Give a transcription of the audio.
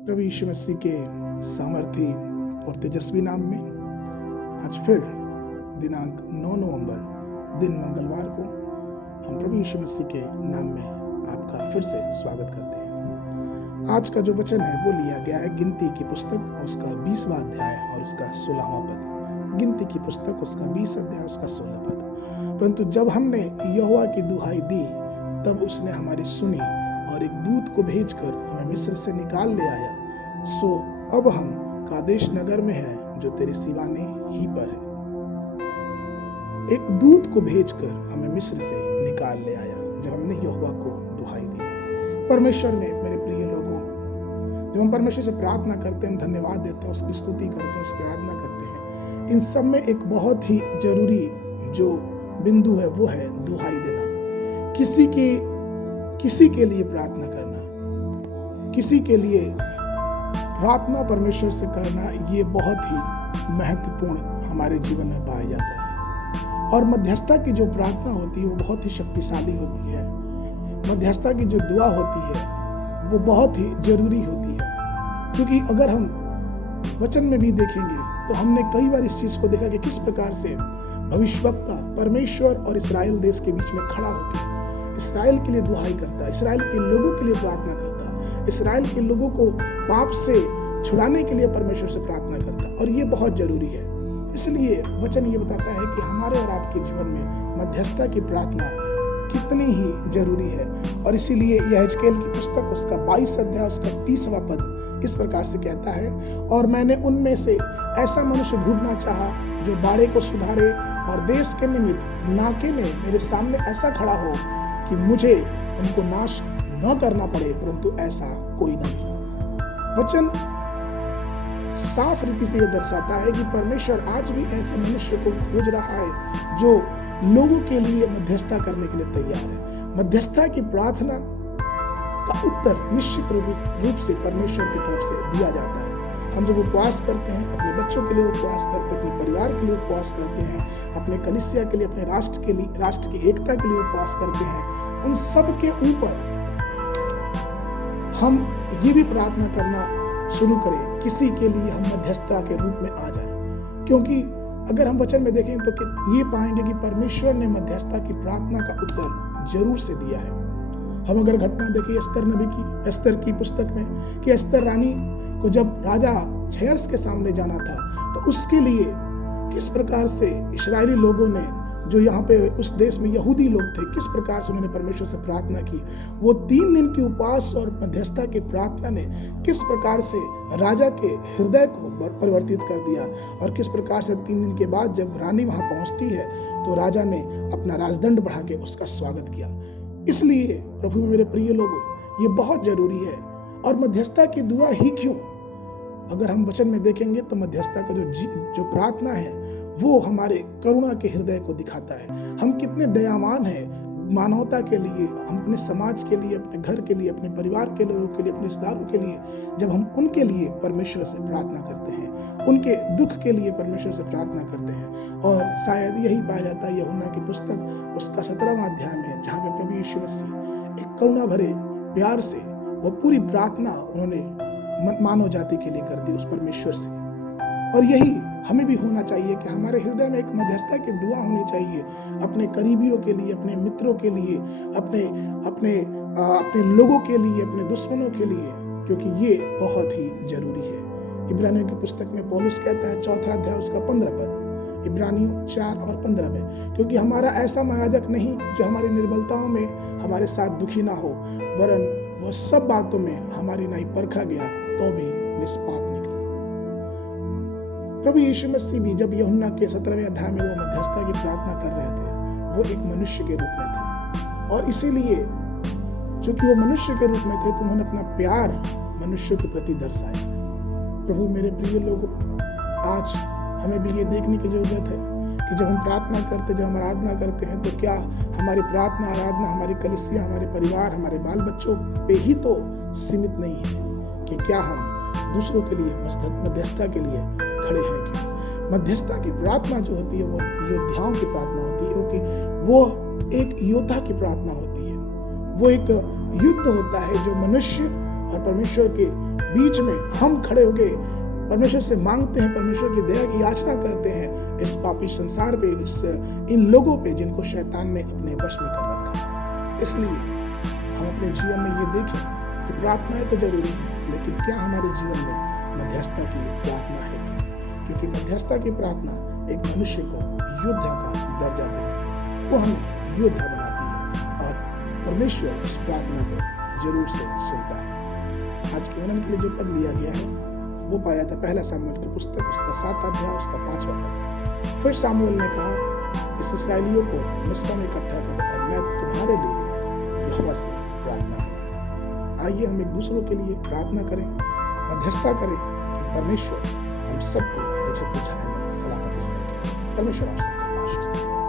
प्रभु यीशु मसीह के सामर्थी और तेजस्वी नाम में आज फिर दिनांक 9 नवंबर दिन मंगलवार को हम प्रभु यीशु मसीह के नाम में आपका फिर से स्वागत करते हैं। आज का जो वचन है वो लिया गया है गिनती की पुस्तक उसका 20वां अध्याय और उसका 16वां पद। गिनती की पुस्तक उसका 20 अध्याय उसका 16 पद। परंतु जब हमने यहोवा की दुहाई दी तब उसने हमारी सुनी और एक दूत को भेजकर हमें मिस्र से निकाल ले आया। सो अब हम कादेश नगर में हैं जो तेरे सिवाने ही पर है। एक दूत को भेजकर हमें मिस्र से निकाल ले आया जब हमने यहोवा को दुहाई दी। परमेश्वर ने, मेरे प्रिय लोगों, जब हम परमेश्वर से प्रार्थना करते हैं, धन्यवाद देते हैं, उसकी स्तुति करते हैं, उसकी आराधना करते हैं, इन सब में एक बहुत ही जरूरी जो बिंदु है वो है दुहाई देना। किसी के लिए प्रार्थना करना, किसी के लिए प्रार्थना परमेश्वर से करना, ये बहुत ही महत्वपूर्ण हमारे जीवन में पाया जाता है। और मध्यस्थता की जो प्रार्थना होती है वो बहुत ही शक्तिशाली होती है। मध्यस्थता की जो दुआ होती है वो बहुत ही जरूरी होती है, क्योंकि अगर हम वचन में भी देखेंगे तो हमने कई बार इस चीज को देखा कि किस प्रकार से भविष्यवक्ता परमेश्वर और इस्राएल देश के बीच में खड़ा होकर इस्राएल के लिए दुहाई करता है, इस्राएल के लोगों के लिए प्रार्थना करता है, इस्राएल के लोगों को पाप से छुड़ाने के लिए परमेश्वर से प्रार्थना करता है। और ये बहुत जरूरी है। इसलिए वचन ये बताता है कि हमारे और आपके जीवन में मध्यस्थता की प्रार्थना कितनी ही जरूरी है। और इसीलिए यहेजकेल की पुस्तक उसका 22 अध्याय उसका 30वां पद इस प्रकार से कहता है, और मैंने उनमें से ऐसा मनुष्य ढूंढना चाहा जो बाड़े को सुधारे और देश के निमित्त नाके में मेरे सामने ऐसा खड़ा हो कि मुझे उनको नाश न करना पड़े, परंतु ऐसा कोई नहीं। वचन साफ रीति से यह दर्शाता है कि परमेश्वर आज भी ऐसे मनुष्य को खोज रहा है जो लोगों के लिए मध्यस्थता करने के लिए तैयार है। मध्यस्थता की प्रार्थना का उत्तर निश्चित रूप से परमेश्वर की तरफ से दिया जाता है। हम जब उपवास करते हैं, अपने बच्चों के लिए उपवास करते हैं, अपने परिवार के लिए उपवास करते हैं, अपने कलीसिया के लिए, अपने राष्ट्र की एकता के लिए उपवास करते हैं, उन सब के ऊपर हम ये भी प्रार्थना करना शुरू करें, किसी के लिए हम मध्यस्थता के रूप में आ जाएं। क्योंकि अगर हम वचन में देखें तो ये पाएंगे कि परमेश्वर ने मध्यस्थता की प्रार्थना का उत्तर जरूर से दिया है। हम अगर घटना देखें एस्तर की पुस्तक में कि एस्तर रानी को जब राजा क्षयर्स के सामने जाना था तो उसके लिए किस प्रकार से इस्राएली लोगों ने, जो यहाँ पे उस देश में यहूदी लोग थे, किस प्रकार से उन्होंने परमेश्वर से प्रार्थना की। वो 3 दिन की उपवास और मध्यस्थता की प्रार्थना ने किस प्रकार से राजा के हृदय को परिवर्तित कर दिया, और किस प्रकार से 3 दिन के बाद जब रानी वहां पहुंचती है तो राजा ने अपना राजदंड बढ़ा के उसका स्वागत किया। इसलिए प्रभु में मेरे प्रिय लोगों, ये बहुत जरूरी है। और मध्यस्थता की दुआ ही क्यों, अगर हम वचन में देखेंगे तो मध्यस्थता का जो प्रार्थना है वो हमारे करुणा के हृदय को दिखाता है। हम कितने दयावान हैं मानवता के लिए, हम अपने समाज के लिए, अपने घर के लिए, अपने परिवार के लोगों के लिए, अपने रिश्तेदारों के लिए, जब हम उनके लिए परमेश्वर से प्रार्थना करते हैं, उनके दुख के लिए परमेश्वर से प्रार्थना करते हैं। और शायद यही पाया जाता है यूहन्ना की पुस्तक उसका 17वां अध्याय में, जहाँ पे प्रभु यीशु मसीह एक करुणा भरे प्यार से वो पूरी प्रार्थना उन्होंने मानव जाति के लिए कर दी उस परमेश्वर से। और यही हमें भी होना चाहिए कि हमारे हृदय में एक मध्यस्थता की दुआ होनी चाहिए अपने करीबियों के लिए, अपने मित्रों के लिए, अपने लोगों के लिए, अपने दुश्मनों के लिए, क्योंकि ये बहुत ही जरूरी है। इब्रानियों की पुस्तक में पौलुस कहता है 4वां अध्याय उसका 15 पद, इब्रानियों 4 और 15 में, क्योंकि हमारा ऐसा महायाजक नहीं जो हमारी निर्बलताओं में हमारे साथ दुखी ना हो, वरन वह सब बातों में हमारी नहीं परखा गया तो भी निष्पाप निकला। प्रभु यीशु मसीह भी जब यूहन्ना के 17वें अध्याय में वो मध्यस्थता की प्रार्थना कर रहे थे, वो एक मनुष्य के रूप में थे। और इसीलिए चूंकि वो मनुष्य के रूप में थे तो उन्होंने अपना प्यार मनुष्यों के प्रति दर्शाया। प्रभु मेरे प्रिय लोगों, आज हमें भी ये देखने की जरूरत है कि जब हम प्रार्थना करते, जब हम आराधना करते हैं, तो क्या हमारी प्रार्थना आराधना हमारी कलीसिया, हमारे परिवार, हमारे बाल बच्चों पे ही तो सीमित नहीं है, कि क्या हम दूसरों के लिए मध्यस्थता के लिए खड़े हैं। क्या मध्यस्थता की प्रार्थना जो होती है वो योद्धाओं की प्रार्थना होती है, क्योंकि वो एक योद्धा की प्रार्थना होती है। वो एक युद्ध होता है जो मनुष्य और परमेश्वर के बीच में हम खड़े हो गए, परमेश्वर से मांगते हैं, परमेश्वर की दया की याचना करते हैं इस पापी संसार पे, इन लोगों पे जिनको शैतान ने अपने वश में कर रखा है। इसलिए हम अपने जीवन में ये देखें कि प्रार्थनाएं तो जरूरी है, लेकिन क्या हमारे जीवन में मध्यस्थता की प्रार्थना है कि नहीं? क्योंकि मध्यस्थता की प्रार्थना एक मनुष्य को योद्धा का दर्जा देती है, वो हमें योद्धा बनाती है और परमेश्वर उस प्रार्थना को जरूर से सुनता है। आज के वर्णन के लिए जो पद लिया गया है वो पाया था पहला सामुएल की पुस्तक, उसका 7 अध्याय, उसका 5वां पद। फिर सामुएल ने कहा, इस इस्राएलियों को मिस्पा में इकट्ठा करो और मैं तुम्हारे लिए यहोवा से प्रार्थना करूंगा। आइए हम एक दूसरों के लिए प्रार्थना करें, मध्यस्थता करें कि परमेश्वर हम सबको छत्र छाया में सलामती से रखे। परमेश्वर आप सबको आशीष दे।